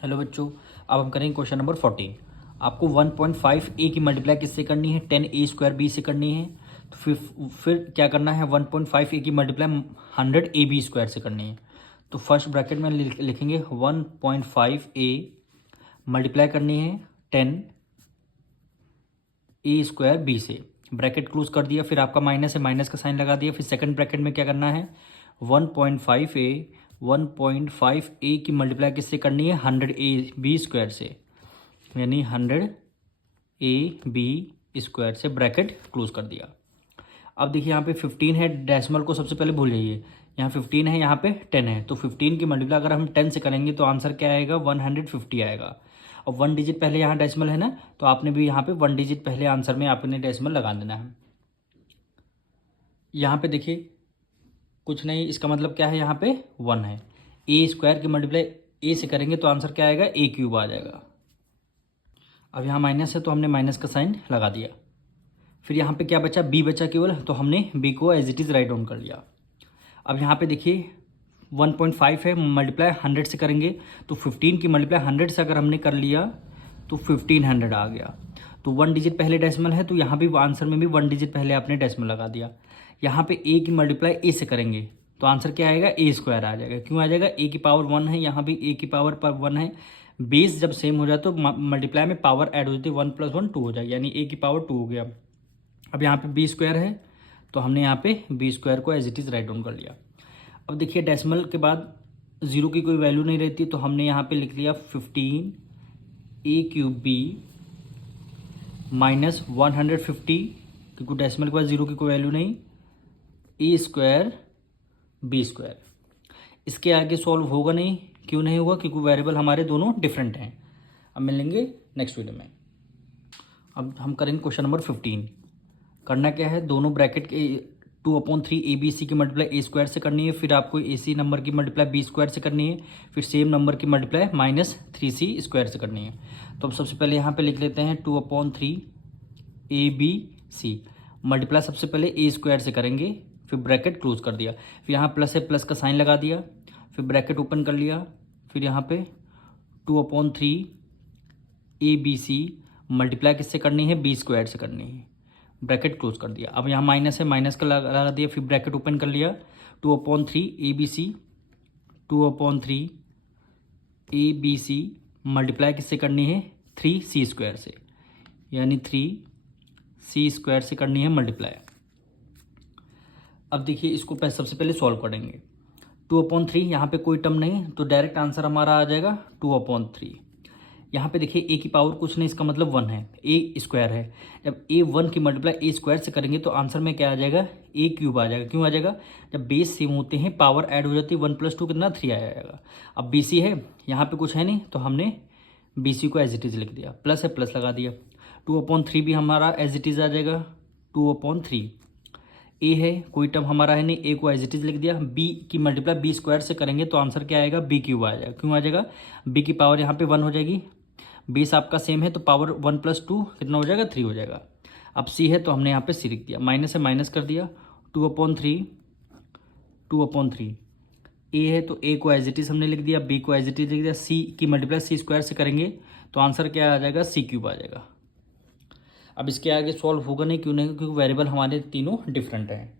Hello बच्चों, अब हम करेंगे क्वेश्चन नंबर 14। आपको 1.5 ए की मल्टीप्लाई किससे करनी है? 10 ए स्क्वायर बी से करनी है। तो फिर क्या करना है? 1.5 ए की मल्टीप्लाई 100 ए बी स्क्वायर से करनी है। तो फर्स्ट ब्रैकेट में लिखेंगे 1.5 ए मल्टीप्लाई करनी है 10 ए स्क्वायर बी से। ब्रैकेट क्लोज कर दिया, फिर आपका माइनस है, माइनस का साइन लगा दिया। फिर सेकंड ब्रैकेट में क्या करना है? 1.5 ए की मल्टीप्लाई किससे करनी है? 100 ए बी स्क्वायर से, यानी 100 ए बी स्क्वायर से ब्रैकेट क्लोज कर दिया। अब देखिए यहाँ पे 15 है, डेसिमल को सबसे पहले भूल जाइए। यहाँ 15 है, यहाँ पे 10 है, तो 15 की मल्टीप्लाई अगर हम 10 से करेंगे तो आंसर क्या आएगा? 150 आएगा। और 1 डिजिट पहले यहाँ डेसिमल है ना, तो आपने भी यहाँ पे 1 डिजिट पहले आंसर में आपने डेसिमल लगा देना है। यहाँ पे देखिए कुछ नहीं, इसका मतलब क्या है? यहाँ पे 1 है। ए स्क्वायर की मल्टीप्लाई ए से करेंगे तो आंसर क्या आएगा? ए क्यूब आ जाएगा। अब यहाँ माइनस है तो हमने माइनस का साइन लगा दिया। फिर यहाँ पे क्या बचा? बी बचा केवल, तो हमने बी को as it is write down कर लिया। अब यहाँ पे देखिए 1.5 है, मल्टीप्लाई 100 से करेंगे तो 15 की मल्टीप्लाई 100 से अगर हमने कर लिया तो 1500 आ गया। तो 1 डिजिट पहले डेसिमल है, तो यहाँ भी आंसर में भी 1 डिजिट पहले आपने डेसिमल लगा दिया। यहाँ पे ए की मल्टीप्लाई ए से करेंगे तो आंसर क्या आएगा? ए स्क्वायर आ जाएगा। क्यों आ जाएगा? ए की पावर 1 है, यहाँ भी ए की पावर पर 1 है। बेस जब सेम हो जाए तो मल्टीप्लाई में पावर ऐड हो जाती है, 1 + 1 2 हो जाएगा, यानी ए की पावर 2 हो गया। अब यहाँ पे बी स्क्वायर है, तो हमने यहाँ पे बी स्क्वायर को as it is write down कर लिया। अब देखिए डेसिमल के बाद जीरो की कोई वैल्यू नहीं रहती, तो हमने यहाँ पे लिख लिया 15 ए क्यूब बी माइनस 150, क्योंकि डेसिमल के बाद जीरो की कोई वैल्यू नहीं, ए स्क्वायर बी स्क्वायर। इसके आगे सॉल्व होगा नहीं। क्यों नहीं होगा? क्योंकि वेरिएबल हमारे दोनों डिफरेंट हैं। अब मिलेंगे नेक्स्ट वीडियो में। अब हम करेंगे क्वेश्चन नंबर 15। करना क्या है? दोनों ब्रैकेट के 2/3 ए बी सी की मल्टीप्लाई ए स्क्वायर से करनी है। फिर आपको ए सी नंबर की मल्टीप्लाई बी स्क्वायर से करनी है। फिर सेम नंबर की मल्टीप्लाई -3c स्क्वायर से करनी है। तो अब सबसे पहले यहाँ पे लिख लेते हैं 2/3 ए बी सी मल्टीप्लाई सबसे पहले ए स्क्वायर से करेंगे, फिर ब्रैकेट क्लोज कर दिया। फिर यहाँ प्लस है, प्लस का साइन लगा दिया, फिर ब्रैकेट ओपन कर लिया। फिर यहाँ पे 2/3 ए बी सी मल्टीप्लाई किससे करनी है? बी स्क्वायर से करनी है, ब्रैकेट क्लोज कर दिया। अब यहाँ माइनस है, माइनस का लगा दिया, फिर ब्रैकेट ओपन कर लिया। 2/3 A B C 2/3 A B C multiply किससे करनी है? 3c स्क्वायर से, यानी 3c स्क्वायर से करनी है मल्टीप्लाई। अब देखिए इसको सबसे पहले सॉल्व करेंगे। 2/3 यहाँ पे कोई टर्म नहीं, तो डायरेक्ट आंसर हमारा आ जाएगा 2/3। यहाँ पे देखिए ए की पावर कुछ नहीं, इसका मतलब 1 है, ए स्क्वायर है। जब ए 1 की मल्टीप्लाई ए स्क्वायर से करेंगे तो आंसर में क्या आ जाएगा? ए क्यूब आ जाएगा। क्यों आ जाएगा? जब बेस सेम होते हैं पावर ऐड हो जाती है, 1 + 2 कितना? 3 आ जाएगा। अब बी सी है, यहाँ पे कुछ है नहीं, तो हमने बी सी को एज इट इज़ लिख दिया। प्लस है, प्लस लगा दिया। 2/3 भी हमारा एज इट इज़ आ जाएगा 2/3। ए है, कोई टर्म हमारा है नहीं, ए को एज इट इज़ लिख दिया। बी की मल्टीप्लाई बी स्क्वायर से करेंगे तो आंसर क्या आएगा? बी क्यूब आ जाएगा। क्यों आ जाएगा? बी की पावर यहाँ पे 1 हो जाएगी, बेस आपका सेम है, तो पावर 1 + 2 कितना हो जाएगा? 3 हो जाएगा। अब सी है, तो हमने यहाँ पे सी लिख दिया। माइनस है, माइनस कर दिया। 2/3 ए है, तो ए को एज इट इज़ हमने लिख दिया, बी को एज इट इज़ लिख दिया। सी की मल्टीप्लाई सी स्क्वायर से करेंगे तो आंसर क्या आ जाएगा? सी क्यूब आ जाएगा। अब इसके आगे सॉल्व होगा नहीं। क्यों नहीं? क्योंकि वेरिएबल हमारे तीनों डिफरेंट हैं।